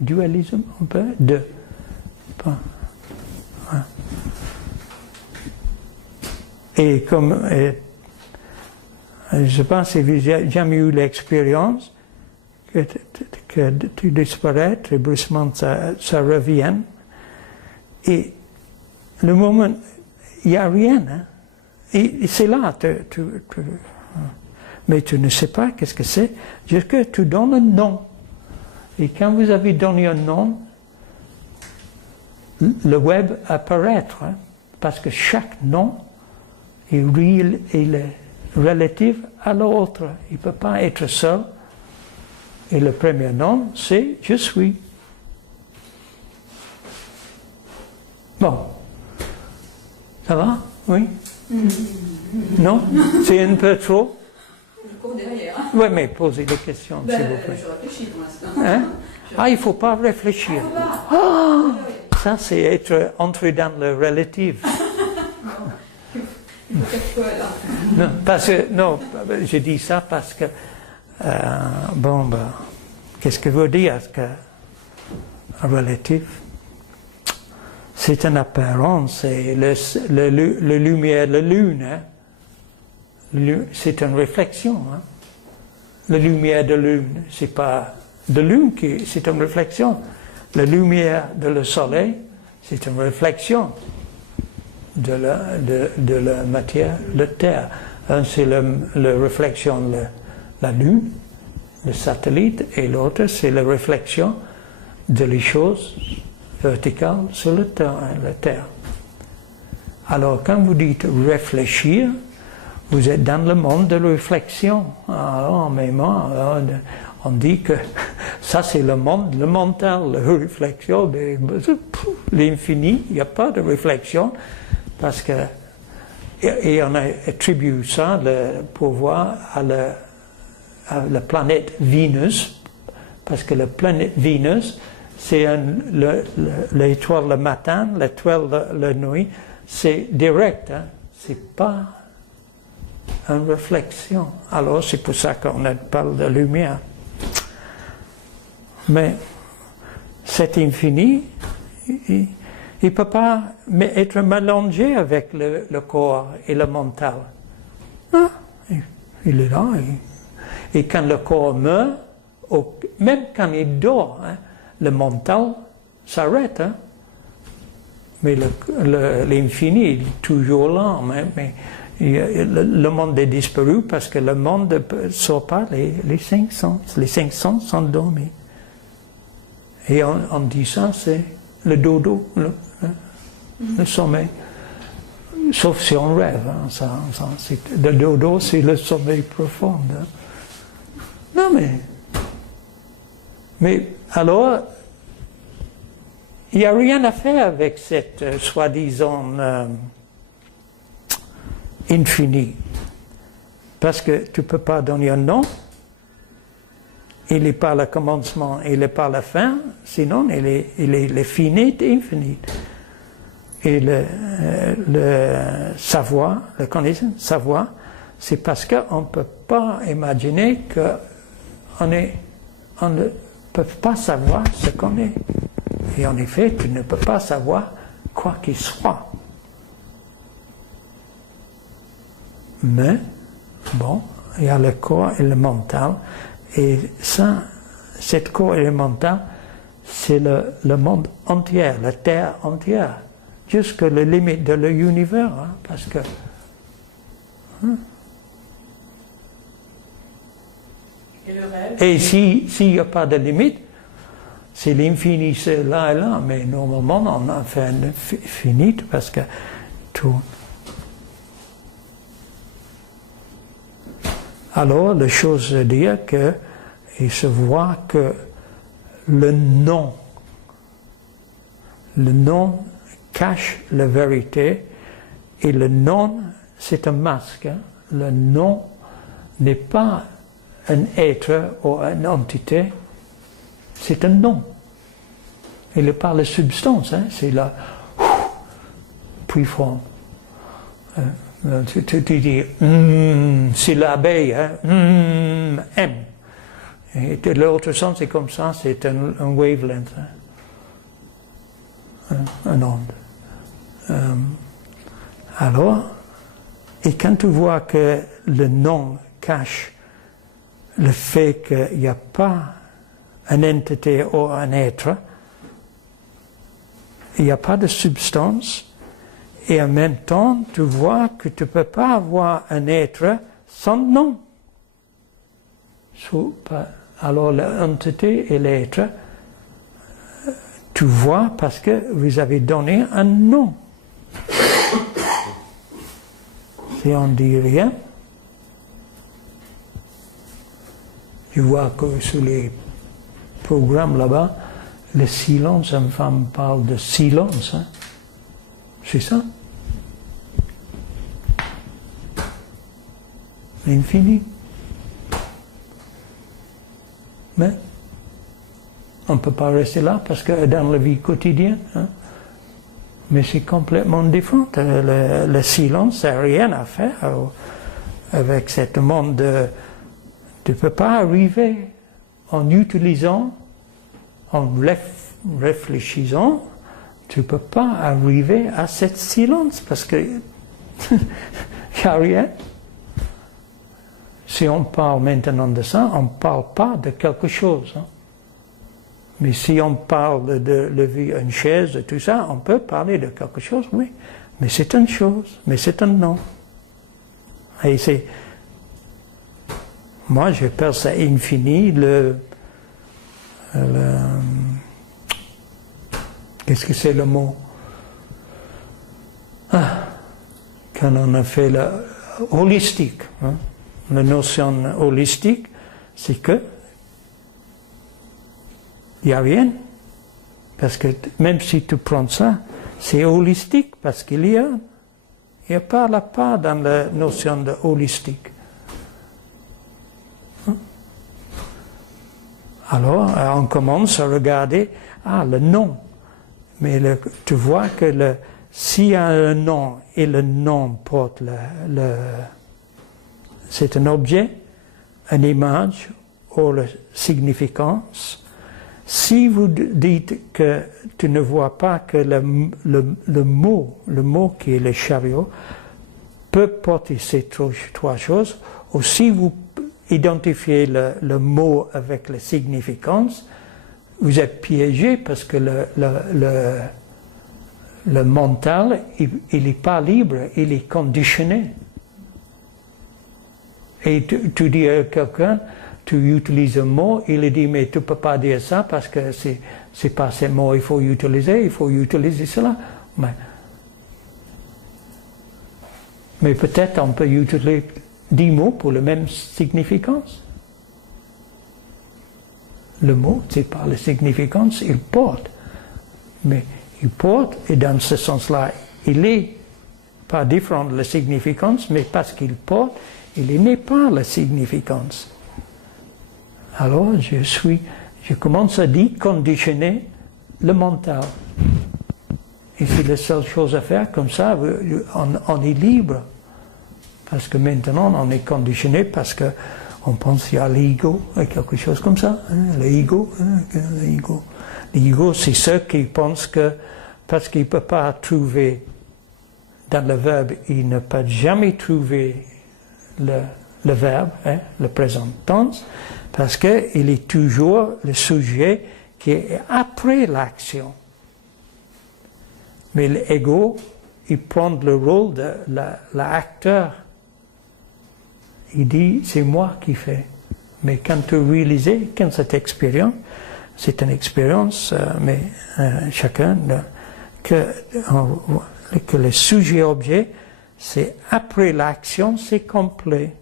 dualisme un peu, de. Et comme je pense que vous avez jamais eu l'expérience que tu disparais, et brusquement ça revient, et le moment, il n'y a rien, hein? Et c'est là, mais tu ne sais pas qu'est-ce que c'est, jusqu'à tu donnes un nom. Et quand vous avez donné un nom, le web apparaîtra, hein? Parce que chaque nom est relatif à l'autre. Il ne peut pas être seul. Et le premier nom, c'est « je suis ». Bon. Ça va? Oui? Non? C'est un peu trop? Je cours derrière. Oui, mais posez des questions, s'il vous plaît. Je réfléchis pour l'instant. Hein? Ah, il ne faut pas réfléchir. Oh, ça, c'est être entré dans le relatif. Non, parce que, non, je dis ça parce que, qu'est-ce que veut dire que relatif? C'est une apparence, c'est la lumière de la lune, hein? C'est une réflexion. Hein? La lumière de la lune, c'est pas de lune, c'est une réflexion. La lumière de le soleil, c'est une réflexion de la matière, la terre. Un, c'est la réflexion de la lune, le satellite, et l'autre, c'est la réflexion de les choses verticales sur la terre. Alors, quand vous dites réfléchir, vous êtes dans le monde de réflexion. Alors, mais moi, on dit que ça, c'est le monde, le mental, la réflexion, mais l'infini, il n'y a pas de réflexion, parce que, et on attribue ça, le pouvoir, à la planète Vénus, parce que la planète Vénus, c'est l'étoile le matin, l'étoile la nuit, c'est direct, hein? C'est pas une réflexion. Alors c'est pour ça qu'on parle de lumière. Mais cet infini, il ne peut pas être mélangé avec le corps et le mental. Ah, il est là. Et quand le corps meurt, même quand il dort, hein, le mental s'arrête. Hein. Mais l'infini est toujours là. Mais le monde est disparu parce que le monde ne sort pas les cinq sens. Les cinq sens sont dormis. Et on dit ça, c'est le dodo, le sommeil. Sauf si on rêve. Hein, le dodo, c'est le sommeil profond. Hein. Non, mais alors, il n'y a rien à faire avec cette soi-disant infini. Parce que tu ne peux pas donner un nom. Il n'est pas le commencement, il n'est pas la fin, sinon il est fini et infini. Et le savoir, la connaissance, savoir, c'est parce qu'on ne peut pas imaginer qu'on ne peut pas savoir ce qu'on est. Et en effet, tu ne peux pas savoir quoi qu'il soit. Mais, bon, il y a le corps et le mental. Et ça, cette corps et le mental, c'est le monde entier, la terre entière, jusqu'à la limite de l'univers, hein, parce que... Et s'il n'y a pas de limite, c'est l'infini, c'est là et là, mais normalement on a fait un fini parce que tout... Alors, la chose à dire qu'il se voit que le nom cache la vérité et le nom, c'est un masque. Hein. Le nom n'est pas un être ou une entité, c'est un nom. Il n'est pas la substance, hein, c'est la puis forme. Tu dis, c'est l'abeille, hein, M. Et de l'autre sens, c'est comme ça, c'est un wavelength, un onde. Alors, et quand tu vois que le nom cache le fait qu'il n'y a pas une entité ou un être, il n'y a pas de substance, et en même temps, tu vois que tu ne peux pas avoir un être sans nom. Alors l'entité et l'être, tu vois parce que vous avez donné un nom. Si on ne dit rien, je vois que sur les programmes là-bas, le silence, une femme parle de silence. Hein. C'est ça. L'infini. Mais on ne peut pas rester là parce que dans la vie quotidienne, hein, mais c'est complètement différent. Le silence n'a rien à faire avec ce monde de... Tu ne peux pas arriver en utilisant, en réfléchissant, tu ne peux pas arriver à ce silence parce que il n'y a rien. Si on parle maintenant de ça, on ne parle pas de quelque chose. Hein. Mais si on parle de lever une chaise, de tout ça, on peut parler de quelque chose, oui. Mais c'est une chose, mais c'est un nom. Et c'est... Moi, j'appelle ça infini, qu'est-ce que c'est le mot? Quand on a fait le holistique, hein? La notion holistique, c'est que il n'y a rien. Parce que même si tu prends ça, c'est holistique, parce qu'il y a pas la part dans la notion de holistique. Alors, on commence à regarder, le nom. Mais tu vois que s'il y a un nom, et le nom porte c'est un objet, une image, ou la significance. Si vous dites que tu ne vois pas que le mot qui est le chariot, peut porter ces trois choses, ou si vous identifiez le mot avec la significance, vous êtes piégé parce que le mental, il n'est pas libre, il est conditionné. Et tu dis à quelqu'un, tu utilises un mot, il dit mais tu ne peux pas dire ça parce que c'est pas ce mot il faut utiliser cela. Mais peut-être on peut utiliser 10 mots pour la même significance. Le mot, c'est pas la significance, il porte. Mais il porte, et dans ce sens-là, il est pas différent de la significance, mais parce qu'il porte, il n'est pas la significance. Alors je commence à conditionner le mental. Et c'est la seule chose à faire, comme ça, on est libre. Parce que maintenant, on est conditionné parce qu'on pense qu'il y a l'ego, quelque chose comme ça. Hein, l'ego. L'ego, c'est ceux qui pensent que, parce qu'il ne peut pas trouver, dans le verbe, il ne peut jamais trouver le verbe, hein, le présent tense, parce qu'il est toujours le sujet qui est après l'action. Mais l'ego, il prend le rôle de l'acteur. Il dit, c'est moi qui fais. Mais quand tu réalises, quand cette expérience, c'est une expérience, mais chacun, que le sujet-objet, c'est après l'action, c'est complet.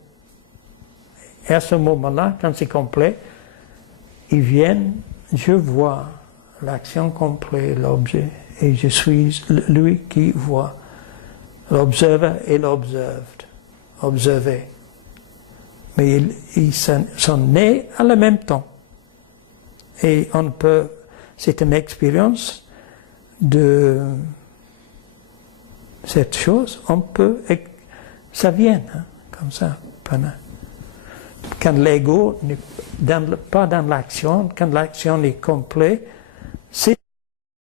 Et à ce moment-là, quand c'est complet, ils viennent, je vois l'action complète, l'objet, et je suis lui qui voit. L'observer et l'observed. Observer. Mais ils sont nés en même temps. Et c'est une expérience de cette chose, ça vient, hein, comme ça, pendant quand l'ego n'est pas dans l'action, quand l'action est complète, c'est